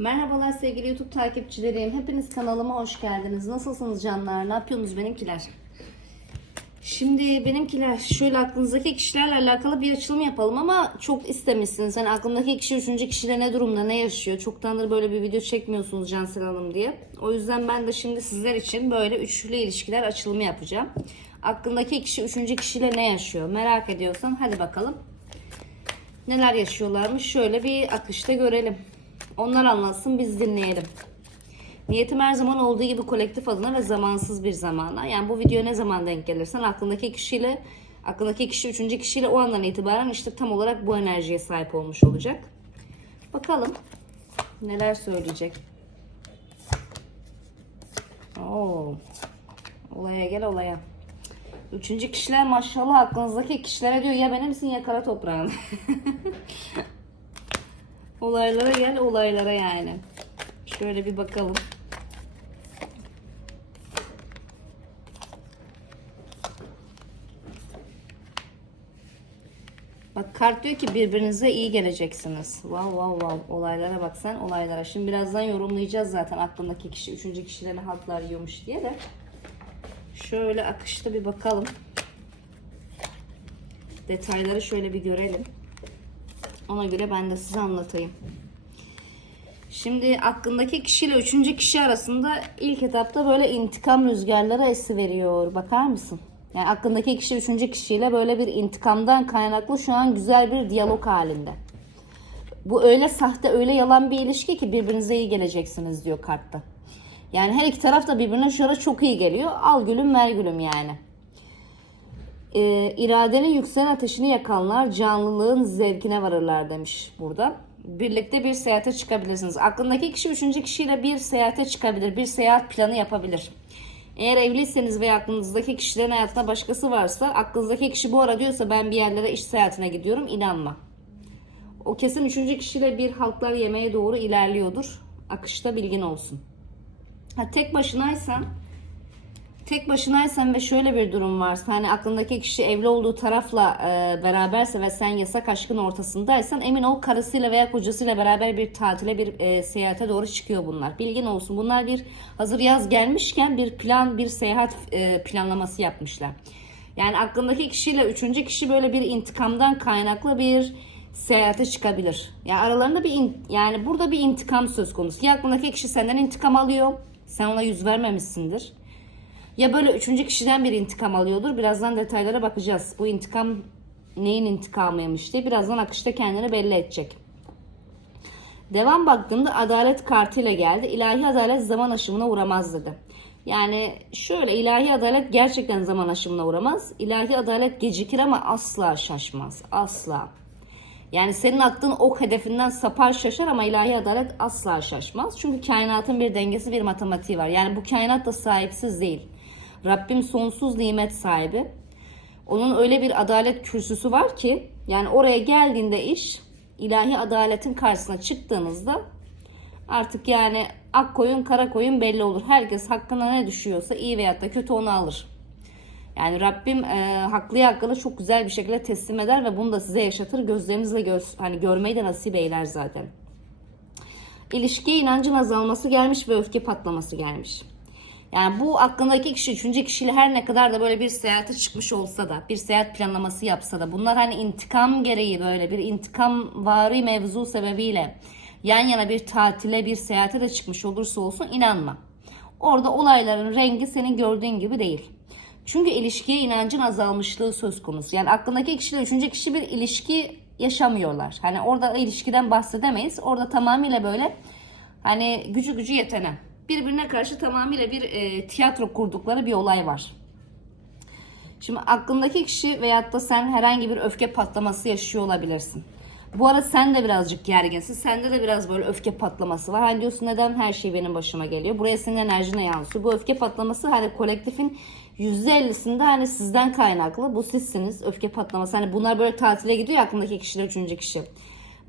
Merhabalar sevgili YouTube takipçilerim. Hepiniz kanalıma hoş geldiniz. Nasılsınız canlar? Ne yapıyorsunuz benimkiler? Şimdi benimkiler şöyle aklınızdaki kişilerle alakalı bir açılım yapalım ama çok istemişsiniz. Hani aklımdaki kişi üçüncü kişiyle ne durumda, ne yaşıyor? Çoktandır böyle bir video çekmiyorsunuz Cansel Hanım diye. O yüzden ben de şimdi sizler için böyle üçlü ilişkiler açılımı yapacağım. Aklındaki kişi üçüncü kişiyle ne yaşıyor? Merak ediyorsan hadi bakalım. Neler yaşıyorlarmış şöyle bir akışta görelim. Onlar anlatsın biz dinleyelim. Niyetim her zaman olduğu gibi kolektif adına ve zamansız bir zamana. Yani bu video ne zaman denk gelirsen aklındaki kişiyle aklındaki kişi üçüncü kişiyle o andan itibaren işte tam olarak bu enerjiye sahip olmuş olacak. Bakalım neler söyleyecek. Oo. Olaya gel olaya. Üçüncü kişiler maşallah aklınızdaki kişilere diyor ya benimsin ya kara toprağın. olaylara gel olaylara yani. Şöyle bir bakalım. Bak kart diyor ki birbirinize iyi geleceksiniz. Wow wow wow olaylara bak sen olaylara. Şimdi birazdan yorumlayacağız zaten aklındaki kişi üçüncü kişilerin haltlar yiyormuş diye de. Şöyle akışta bir bakalım. Detayları şöyle bir görelim. Ona göre ben de size anlatayım. Şimdi aklındaki kişiyle üçüncü kişi arasında ilk etapta böyle intikam rüzgarları esiveriyor. Bakar mısın? Yani aklındaki kişi üçüncü kişiyle böyle bir intikamdan kaynaklı şu an güzel bir diyalog halinde. Bu öyle sahte öyle yalan bir ilişki ki birbirinize iyi geleceksiniz diyor kartta. Yani her iki taraf da birbirine şu ara çok iyi geliyor. Al gülüm ver gülüm yani. Ee, iradenin yükselen ateşini yakanlar canlılığın zevkine varırlar demiş burada. Birlikte bir seyahate çıkabilirsiniz. Aklındaki kişi üçüncü kişiyle bir seyahate çıkabilir. Bir seyahat planı yapabilir. Eğer evliyseniz veya aklınızdaki kişilerin hayatında başkası varsa aklınızdaki kişi bu ara diyorsa ben bir yerlere iş seyahatine gidiyorum inanma. O kesin üçüncü kişiyle bir halklar yemeğe doğru ilerliyordur. Akışta bilgin olsun. Ha, tek başınaysan tek başınaysan ve şöyle bir durum varsa hani aklındaki kişi evli olduğu tarafla e, beraberse ve sen yasak aşkın ortasındaysan emin ol karısıyla veya kocasıyla beraber bir tatile bir e, seyahate doğru çıkıyor bunlar. Bilgin olsun bunlar bir hazır yaz gelmişken bir plan bir seyahat e, planlaması yapmışlar. Yani aklındaki kişiyle üçüncü kişi böyle bir intikamdan kaynaklı bir seyahate çıkabilir. Yani aralarında bir in- yani burada bir intikam söz konusu. Ya aklındaki kişi senden intikam alıyor. Sen ona yüz vermemişsindir. Ya böyle üçüncü kişiden bir intikam alıyordur. Birazdan detaylara bakacağız. Bu intikam neyin intikamıymış diye birazdan akışta kendini belli edecek. Devam baktığımda adalet kartıyla geldi. İlahi adalet zaman aşımına uğramaz dedi. Yani şöyle ilahi adalet gerçekten zaman aşımına uğramaz. İlahi adalet gecikir ama asla şaşmaz. Asla. Yani senin attığın ok hedefinden sapar şaşar ama ilahi adalet asla şaşmaz. Çünkü kainatın bir dengesi, bir matematiği var. Yani bu kainat da sahipsiz değil. Rabbim sonsuz nimet sahibi. Onun öyle bir adalet kürsüsü var ki yani oraya geldiğinde iş ilahi adaletin karşısına çıktığınızda artık yani ak koyun kara koyun belli olur. Herkes hakkına ne düşüyorsa iyi veyahut da kötü onu alır. Yani Rabbim e, haklıya hakkını çok güzel bir şekilde teslim eder ve bunu da size yaşatır. Gözlerinizle gör, hani görmeyi de nasip eyler zaten. İlişkiye inancın azalması gelmiş ve öfke patlaması gelmiş. Yani bu aklındaki kişi üçüncü kişiyle her ne kadar da böyle bir seyahate çıkmış olsa da bir seyahat planlaması yapsa da bunlar hani intikam gereği böyle bir intikam vari mevzu sebebiyle yan yana bir tatile bir seyahate de çıkmış olursa olsun inanma. Orada olayların rengi senin gördüğün gibi değil. Çünkü ilişkiye inancın azalmışlığı söz konusu. Yani aklındaki kişiyle üçüncü kişi bir ilişki yaşamıyorlar. Hani orada ilişkiden bahsedemeyiz. Orada tamamıyla böyle hani gücü gücü yetene. Birbirine karşı tamamıyla bir e, tiyatro kurdukları bir olay var. Şimdi aklındaki kişi veyahut da sen herhangi bir öfke patlaması yaşıyor olabilirsin. Bu arada sen de birazcık gerginsin. Sende de biraz böyle öfke patlaması var. Hani diyorsun neden her şey benim başıma geliyor. Buraya senin enerjine yansıyor. Bu öfke patlaması hani kolektifin %50'sinde hani sizden kaynaklı. Bu sizsiniz. Öfke patlaması. Hani bunlar böyle tatile gidiyor aklındaki kişiler üçüncü kişi.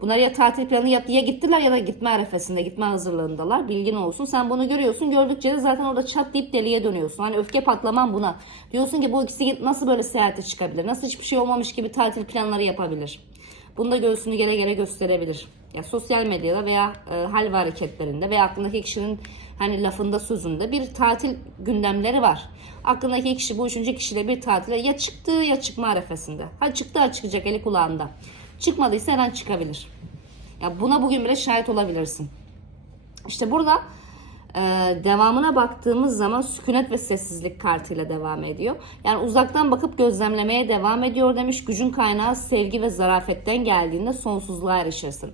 Bunlar ya tatil planı yaptı ya gittiler ya da gitme arefesinde, gitme hazırlığındalar. Bilgin olsun. Sen bunu görüyorsun. Gördükçe de zaten orada çat deyip deliye dönüyorsun. Hani öfke patlaman buna. Diyorsun ki bu ikisi nasıl böyle seyahate çıkabilir? Nasıl hiçbir şey olmamış gibi tatil planları yapabilir? Bunu da göğsünü gele gele gösterebilir. Ya sosyal medyada veya e, hal ve hareketlerinde veya aklındaki kişinin hani lafında sözünde bir tatil gündemleri var. Aklındaki kişi bu üçüncü kişiyle bir tatile ya çıktı ya çıkma arefesinde. Ha çıktı ha çıkacak eli kulağında. Çıkmadıysa her an çıkabilir. Ya buna bugün bile şahit olabilirsin. İşte burada e, devamına baktığımız zaman sükunet ve sessizlik kartıyla devam ediyor. Yani uzaktan bakıp gözlemlemeye devam ediyor demiş. Gücün kaynağı sevgi ve zarafetten geldiğinde sonsuzluğa erişirsin.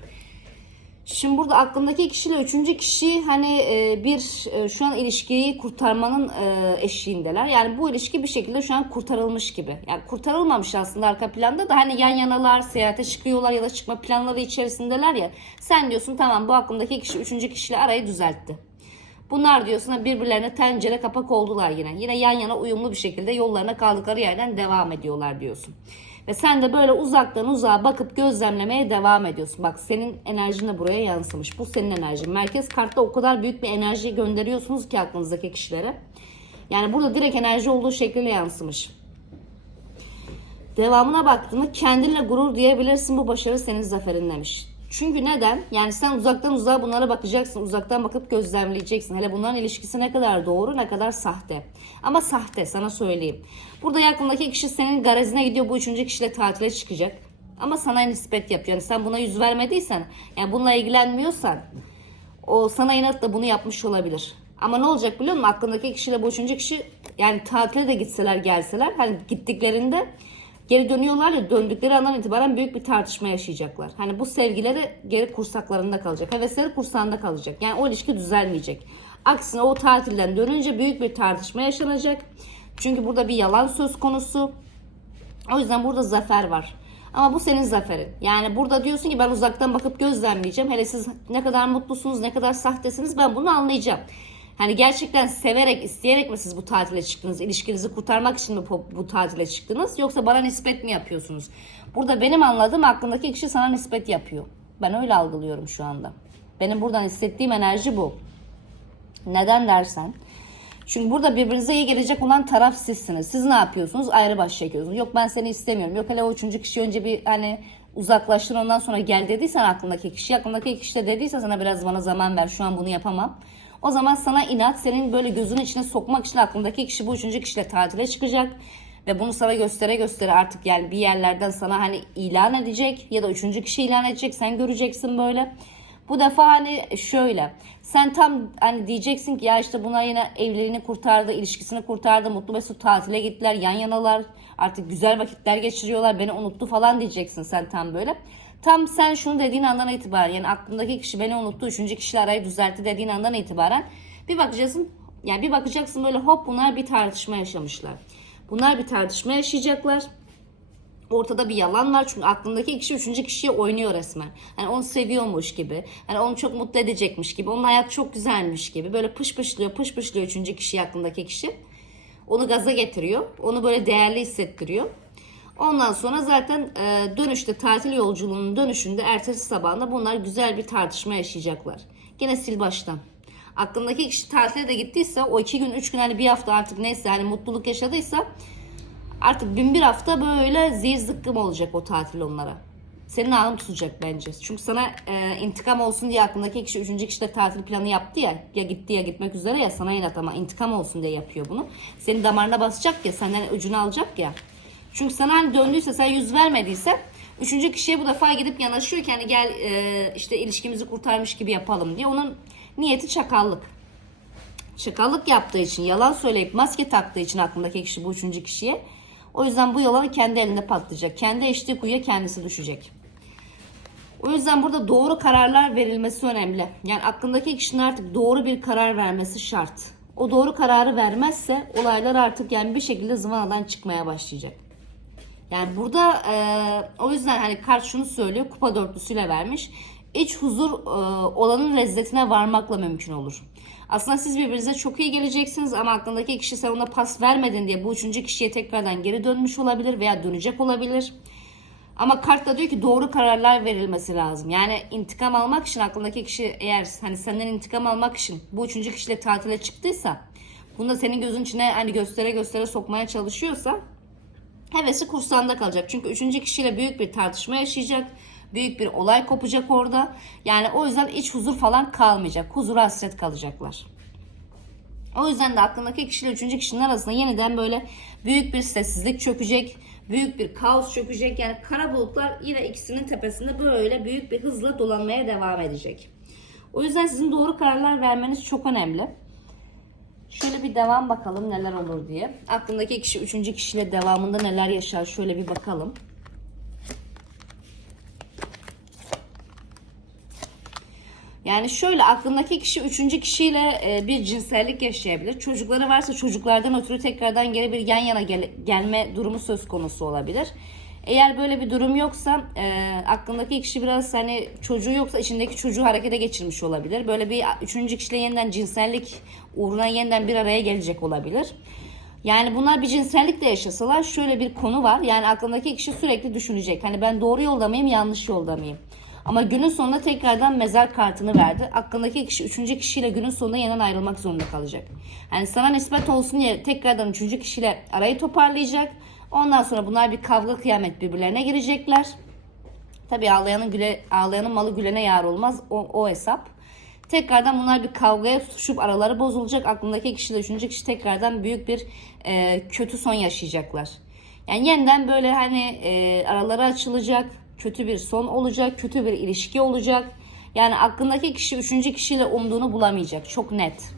Şimdi burada aklımdaki kişiyle üçüncü kişi hani e, bir e, şu an ilişkiyi kurtarmanın e, eşiğindeler. Yani bu ilişki bir şekilde şu an kurtarılmış gibi. Yani kurtarılmamış aslında arka planda da hani yan yanalar, seyahate çıkıyorlar ya da çıkma planları içerisindeler ya. Sen diyorsun tamam bu aklımdaki kişi üçüncü kişiyle arayı düzeltti. Bunlar diyorsun birbirlerine tencere kapak oldular yine. Yine yan yana uyumlu bir şekilde yollarına kaldıkları yerden devam ediyorlar diyorsun. Ve sen de böyle uzaktan uzağa bakıp gözlemlemeye devam ediyorsun. Bak senin enerjin de buraya yansımış. Bu senin enerjin. Merkez kartta o kadar büyük bir enerji gönderiyorsunuz ki aklınızdaki kişilere. Yani burada direkt enerji olduğu şekliyle yansımış. Devamına baktığında kendinle gurur diyebilirsin bu başarı senin zaferin demiş. Çünkü neden? Yani sen uzaktan uzağa bunlara bakacaksın. Uzaktan bakıp gözlemleyeceksin. Hele bunların ilişkisi ne kadar doğru ne kadar sahte. Ama sahte sana söyleyeyim. Burada yakındaki kişi senin garezine gidiyor. Bu üçüncü kişiyle tatile çıkacak. Ama sana nispet yapıyor. Yani sen buna yüz vermediysen, yani bununla ilgilenmiyorsan o sana inatla bunu yapmış olabilir. Ama ne olacak biliyor musun? Aklındaki kişiyle bu üçüncü kişi yani tatile de gitseler gelseler hani gittiklerinde geri dönüyorlar ya döndükleri andan itibaren büyük bir tartışma yaşayacaklar. Hani bu sevgileri geri kursaklarında kalacak. Hevesleri kursağında kalacak. Yani o ilişki düzelmeyecek. Aksine o tatilden dönünce büyük bir tartışma yaşanacak. Çünkü burada bir yalan söz konusu. O yüzden burada zafer var. Ama bu senin zaferin. Yani burada diyorsun ki ben uzaktan bakıp gözlemleyeceğim. Hele siz ne kadar mutlusunuz, ne kadar sahtesiniz ben bunu anlayacağım. Hani gerçekten severek, isteyerek mi siz bu tatile çıktınız? İlişkinizi kurtarmak için mi bu, tatile çıktınız? Yoksa bana nispet mi yapıyorsunuz? Burada benim anladığım aklındaki kişi sana nispet yapıyor. Ben öyle algılıyorum şu anda. Benim buradan hissettiğim enerji bu. Neden dersen. Çünkü burada birbirinize iyi gelecek olan taraf sizsiniz. Siz ne yapıyorsunuz? Ayrı baş çekiyorsunuz. Yok ben seni istemiyorum. Yok hele o üçüncü kişi önce bir hani uzaklaştır ondan sonra gel dediysen aklındaki kişi. Aklındaki kişi de dediyse sana biraz bana zaman ver şu an bunu yapamam. O zaman sana inat senin böyle gözün içine sokmak için aklındaki kişi bu üçüncü kişiyle tatile çıkacak. Ve bunu sana göstere göstere artık yani bir yerlerden sana hani ilan edecek ya da üçüncü kişi ilan edecek sen göreceksin böyle. Bu defa hani şöyle sen tam hani diyeceksin ki ya işte buna yine evliliğini kurtardı, ilişkisini kurtardı, mutlu mesut tatile gittiler, yan yanalar, artık güzel vakitler geçiriyorlar, beni unuttu falan diyeceksin sen tam böyle. Tam sen şunu dediğin andan itibaren yani aklındaki kişi beni unuttu, üçüncü kişiyle arayı düzeltti dediğin andan itibaren bir bakacaksın yani bir bakacaksın böyle hop bunlar bir tartışma yaşamışlar. Bunlar bir tartışma yaşayacaklar. Ortada bir yalan var çünkü aklındaki kişi üçüncü kişiye oynuyor resmen. Hani onu seviyormuş gibi. Hani onu çok mutlu edecekmiş gibi. Onun hayat çok güzelmiş gibi. Böyle pış pışlıyor pış pışlıyor üçüncü kişi aklındaki kişi. Onu gaza getiriyor. Onu böyle değerli hissettiriyor. Ondan sonra zaten e, dönüşte tatil yolculuğunun dönüşünde ertesi sabahında bunlar güzel bir tartışma yaşayacaklar. Gene sil baştan. Aklındaki kişi tatile de gittiyse o iki gün üç gün hani bir hafta artık neyse hani mutluluk yaşadıysa Artık bin bir hafta böyle zehir zıkkım olacak o tatil onlara. Senin ağın tutacak bence. Çünkü sana e, intikam olsun diye aklındaki kişi üçüncü kişi de tatil planı yaptı ya. Ya gitti ya gitmek üzere ya sana inat ama intikam olsun diye yapıyor bunu. Senin damarına basacak ya senden ucunu alacak ya. Çünkü sana hani döndüyse sen yüz vermediyse üçüncü kişiye bu defa gidip yanaşıyor ki hani gel e, işte ilişkimizi kurtarmış gibi yapalım diye. Onun niyeti çakallık. Çakallık yaptığı için, yalan söyleyip maske taktığı için aklındaki kişi bu üçüncü kişiye. O yüzden bu yalanı kendi elinde patlayacak. Kendi eştiği kuyuya kendisi düşecek. O yüzden burada doğru kararlar verilmesi önemli. Yani aklındaki kişinin artık doğru bir karar vermesi şart. O doğru kararı vermezse olaylar artık yani bir şekilde zıvanadan çıkmaya başlayacak. Yani burada e, o yüzden hani kart şunu söylüyor kupa dörtlüsüyle vermiş. İç huzur e, olanın lezzetine varmakla mümkün olur. Aslında siz birbirinize çok iyi geleceksiniz ama aklındaki kişi sen ona pas vermedin diye bu üçüncü kişiye tekrardan geri dönmüş olabilir veya dönecek olabilir. Ama kart da diyor ki doğru kararlar verilmesi lazım. Yani intikam almak için aklındaki kişi eğer hani senden intikam almak için bu üçüncü kişiyle tatile çıktıysa bunu da senin gözün içine hani göstere göstere sokmaya çalışıyorsa hevesi kursağında kalacak. Çünkü üçüncü kişiyle büyük bir tartışma yaşayacak. Büyük bir olay kopacak orada. Yani o yüzden iç huzur falan kalmayacak. Huzura hasret kalacaklar. O yüzden de aklındaki kişiyle üçüncü kişinin arasında yeniden böyle büyük bir sessizlik çökecek. Büyük bir kaos çökecek. Yani kara bulutlar yine ikisinin tepesinde böyle büyük bir hızla dolanmaya devam edecek. O yüzden sizin doğru kararlar vermeniz çok önemli. Şöyle bir devam bakalım neler olur diye. Aklındaki kişi üçüncü kişiyle devamında neler yaşar şöyle bir bakalım. Yani şöyle aklındaki kişi üçüncü kişiyle e, bir cinsellik yaşayabilir. Çocukları varsa çocuklardan ötürü tekrardan geri bir yan yana gel- gelme durumu söz konusu olabilir. Eğer böyle bir durum yoksa e, aklındaki kişi biraz hani çocuğu yoksa içindeki çocuğu harekete geçirmiş olabilir. Böyle bir üçüncü kişiyle yeniden cinsellik uğruna yeniden bir araya gelecek olabilir. Yani bunlar bir cinsellik de yaşasalar şöyle bir konu var. Yani aklındaki kişi sürekli düşünecek. Hani ben doğru yolda mıyım, yanlış yolda mıyım? Ama günün sonunda tekrardan mezar kartını verdi. Aklındaki kişi üçüncü kişiyle günün sonunda yeniden ayrılmak zorunda kalacak. Yani sana nispet olsun diye tekrardan üçüncü kişiyle arayı toparlayacak. Ondan sonra bunlar bir kavga kıyamet birbirlerine girecekler. Tabii ağlayanın güle, ağlayanın malı gülene yar olmaz. O, o hesap. Tekrardan bunlar bir kavgaya tutuşup araları bozulacak. Aklındaki kişiyle üçüncü kişi tekrardan büyük bir e, kötü son yaşayacaklar. Yani yeniden böyle hani e, araları açılacak. Kötü bir son olacak. Kötü bir ilişki olacak. Yani aklındaki kişi üçüncü kişiyle umduğunu bulamayacak. Çok net.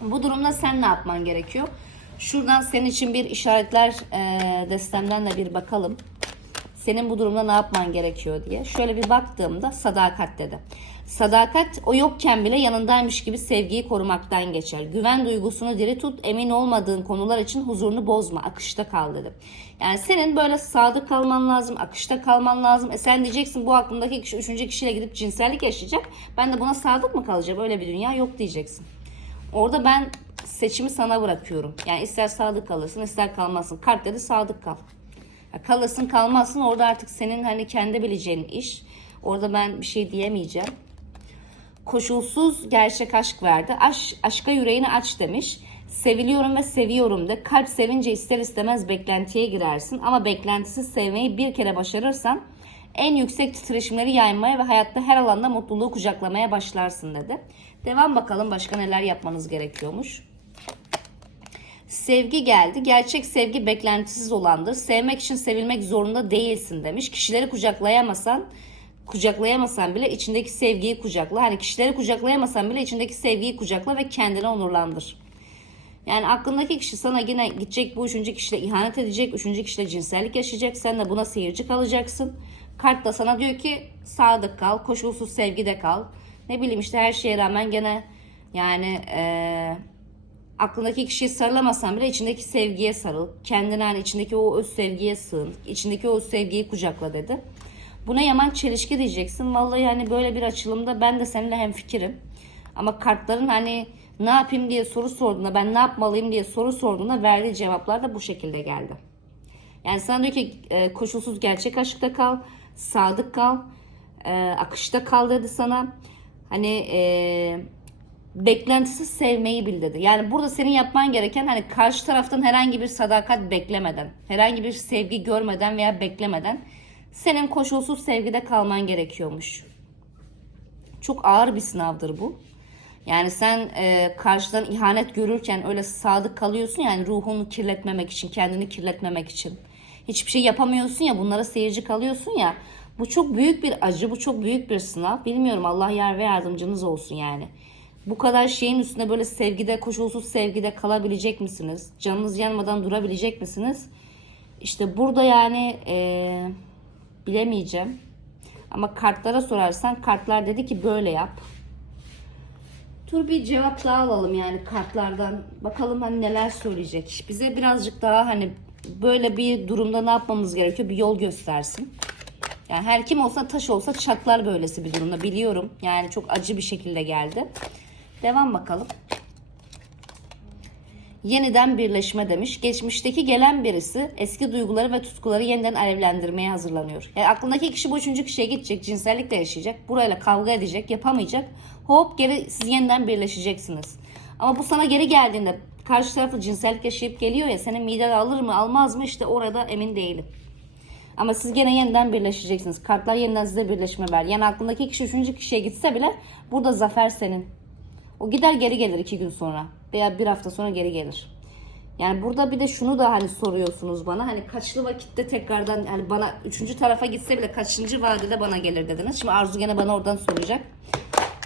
Bu durumda sen ne yapman gerekiyor? Şuradan senin için bir işaretler e, destemden de bir bakalım. Senin bu durumda ne yapman gerekiyor diye. Şöyle bir baktığımda sadakat dedi. Sadakat o yokken bile yanındaymış gibi sevgiyi korumaktan geçer. Güven duygusunu diri tut, emin olmadığın konular için huzurunu bozma, akışta kal dedi. Yani senin böyle sadık kalman lazım, akışta kalman lazım. E sen diyeceksin bu aklımdaki kişi üçüncü kişiyle gidip cinsellik yaşayacak. Ben de buna sadık mı kalacağım? Öyle bir dünya yok diyeceksin. Orada ben seçimi sana bırakıyorum. Yani ister sadık kalırsın ister kalmazsın. Kart dedi sadık kal. Ya kalırsın kalmazsın orada artık senin hani kendi bileceğin iş. Orada ben bir şey diyemeyeceğim. Koşulsuz gerçek aşk verdi. Aş, aşka yüreğini aç demiş. Seviliyorum ve seviyorum de. Kalp sevince ister istemez beklentiye girersin. Ama beklentisiz sevmeyi bir kere başarırsan en yüksek titreşimleri yaymaya ve hayatta her alanda mutluluğu kucaklamaya başlarsın dedi. Devam bakalım başka neler yapmanız gerekiyormuş. Sevgi geldi. Gerçek sevgi beklentisiz olandır. Sevmek için sevilmek zorunda değilsin demiş. Kişileri kucaklayamasan, kucaklayamasan bile içindeki sevgiyi kucakla. Hani kişileri kucaklayamasan bile içindeki sevgiyi kucakla ve kendini onurlandır. Yani aklındaki kişi sana yine gidecek bu üçüncü kişiyle ihanet edecek. Üçüncü kişiyle cinsellik yaşayacak. Sen de buna seyirci kalacaksın. Kart da sana diyor ki sadık kal, koşulsuz sevgide kal. Ne bileyim işte her şeye rağmen gene yani eee aklındaki kişiye sarılamasan bile içindeki sevgiye sarıl. Kendine hani içindeki o öz sevgiye sığın. İçindeki o öz sevgiyi kucakla dedi. Buna yaman çelişki diyeceksin. Vallahi hani böyle bir açılımda ben de seninle hemfikirim. Ama kartların hani ne yapayım diye soru sorduğunda, ben ne yapmalıyım diye soru sorduğunda verdiği cevaplar da bu şekilde geldi. Yani sana diyor ki e, koşulsuz gerçek aşkta kal, sadık kal, e, akışta kal dedi sana. Hani e, beklentisiz sevmeyi bil dedi. Yani burada senin yapman gereken hani karşı taraftan herhangi bir sadakat beklemeden, herhangi bir sevgi görmeden veya beklemeden senin koşulsuz sevgide kalman gerekiyormuş. Çok ağır bir sınavdır bu. Yani sen e, karşıdan ihanet görürken öyle sadık kalıyorsun yani ruhunu kirletmemek için, kendini kirletmemek için. Hiçbir şey yapamıyorsun ya bunlara seyirci kalıyorsun ya. Bu çok büyük bir acı, bu çok büyük bir sınav. Bilmiyorum Allah yar ve yardımcınız olsun yani. Bu kadar şeyin üstünde böyle sevgide, koşulsuz sevgide kalabilecek misiniz? Canınız yanmadan durabilecek misiniz? İşte burada yani e, bilemeyeceğim. Ama kartlara sorarsan kartlar dedi ki böyle yap. Dur bir cevap daha alalım yani kartlardan. Bakalım hani neler söyleyecek. Bize birazcık daha hani böyle bir durumda ne yapmamız gerekiyor bir yol göstersin. Yani her kim olsa taş olsa çatlar böylesi bir durumda biliyorum. Yani çok acı bir şekilde geldi. Devam bakalım. Yeniden birleşme demiş. Geçmişteki gelen birisi eski duyguları ve tutkuları yeniden alevlendirmeye hazırlanıyor. Yani aklındaki kişi bu üçüncü kişiye gidecek, cinsellikle yaşayacak, burayla kavga edecek, yapamayacak. Hop geri siz yeniden birleşeceksiniz. Ama bu sana geri geldiğinde karşı tarafı cinsellik yaşayıp geliyor ya senin miden alır mı almaz mı işte orada emin değilim. Ama siz gene yeniden birleşeceksiniz. Kartlar yeniden size birleşme ver. Yani aklındaki kişi üçüncü kişiye gitse bile burada zafer senin. O gider geri gelir iki gün sonra. Veya bir hafta sonra geri gelir. Yani burada bir de şunu da hani soruyorsunuz bana. Hani kaçlı vakitte tekrardan hani bana üçüncü tarafa gitse bile kaçıncı vadede bana gelir dediniz. Şimdi Arzu gene bana oradan soracak.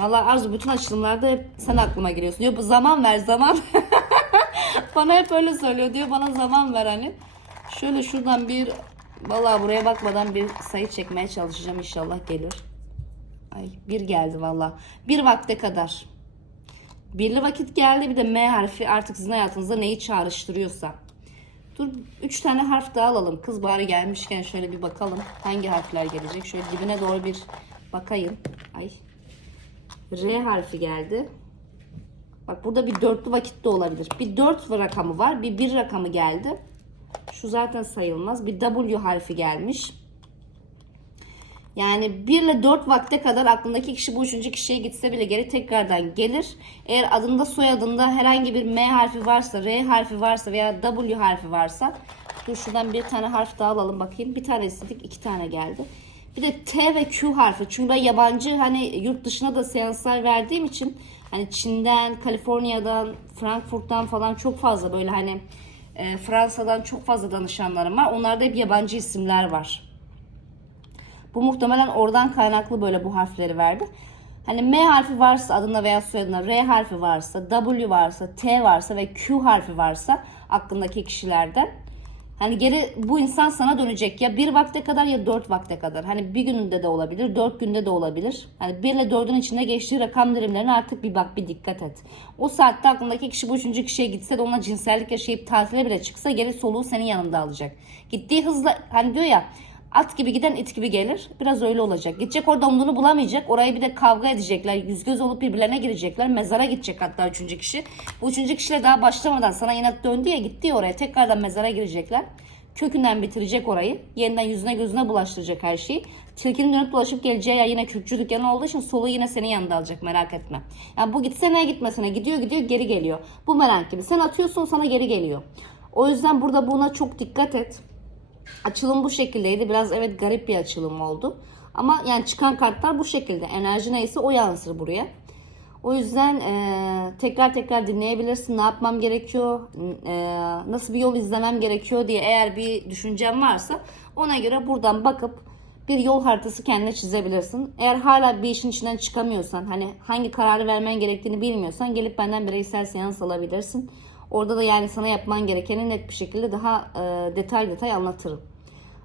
Vallahi Arzu bütün açılımlarda hep sen aklıma giriyorsun. Diyor bu zaman ver zaman. bana hep öyle söylüyor diyor. Bana zaman ver hani. Şöyle şuradan bir vallahi buraya bakmadan bir sayı çekmeye çalışacağım inşallah gelir. Ay bir geldi vallahi. Bir vakte kadar. Birli vakit geldi bir de M harfi artık sizin hayatınızda neyi çağrıştırıyorsa. Dur 3 tane harf daha alalım. Kız bari gelmişken şöyle bir bakalım. Hangi harfler gelecek? Şöyle dibine doğru bir bakayım. Ay. R harfi geldi. Bak burada bir dörtlü vakit de olabilir. Bir 4 rakamı var. Bir 1 rakamı geldi. Şu zaten sayılmaz. Bir W harfi gelmiş. Yani 1 ile 4 vakte kadar aklındaki kişi bu üçüncü kişiye gitse bile geri tekrardan gelir. Eğer adında soyadında herhangi bir M harfi varsa, R harfi varsa veya W harfi varsa dur şuradan bir tane harf daha alalım bakayım. Bir tane istedik, iki tane geldi. Bir de T ve Q harfi. Çünkü ben yabancı hani yurt dışına da seanslar verdiğim için hani Çin'den, Kaliforniya'dan, Frankfurt'tan falan çok fazla böyle hani e, Fransa'dan çok fazla danışanlarım var. Onlarda hep yabancı isimler var. Bu muhtemelen oradan kaynaklı böyle bu harfleri verdi. Hani M harfi varsa adında veya soyadında, R harfi varsa, W varsa, T varsa ve Q harfi varsa aklındaki kişilerden hani geri bu insan sana dönecek ya bir vakte kadar ya dört vakte kadar. Hani bir gününde de olabilir, dört günde de olabilir. Hani bir ile dördün içinde geçtiği rakam dilimlerine artık bir bak bir dikkat et. O saatte aklındaki kişi bu üçüncü kişiye gitse de ona cinsellik yaşayıp tatile bile çıksa geri soluğu senin yanında alacak. Gittiği hızla hani diyor ya At gibi giden it gibi gelir. Biraz öyle olacak. Gidecek orada umduğunu bulamayacak. Orayı bir de kavga edecekler. Yüz göz olup birbirlerine girecekler. Mezara gidecek hatta üçüncü kişi. Bu üçüncü kişiyle daha başlamadan sana inat döndü ya gitti ya oraya. Tekrardan mezara girecekler. Kökünden bitirecek orayı. Yeniden yüzüne gözüne bulaştıracak her şeyi. Tilkinin dönüp dolaşıp geleceği yer yine kürkçü dükkanı olduğu için soluğu yine senin yanında alacak merak etme. Yani bu gitse neye gitmesine gidiyor gidiyor geri geliyor. Bu merak gibi. Sen atıyorsun sana geri geliyor. O yüzden burada buna çok dikkat et. Açılım bu şekildeydi. Biraz evet garip bir açılım oldu. Ama yani çıkan kartlar bu şekilde. Enerji neyse o yansır buraya. O yüzden e, tekrar tekrar dinleyebilirsin. Ne yapmam gerekiyor, e, nasıl bir yol izlemem gerekiyor diye eğer bir düşüncen varsa ona göre buradan bakıp bir yol haritası kendine çizebilirsin. Eğer hala bir işin içinden çıkamıyorsan, hani hangi kararı vermen gerektiğini bilmiyorsan gelip benden bireysel seans alabilirsin. Orada da yani sana yapman gerekeni net bir şekilde daha e, detay detay anlatırım.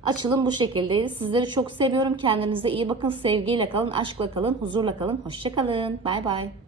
Açılım bu şekildeydi. Sizleri çok seviyorum. Kendinize iyi bakın. Sevgiyle kalın, aşkla kalın, huzurla kalın. Hoşça kalın. Bay bay.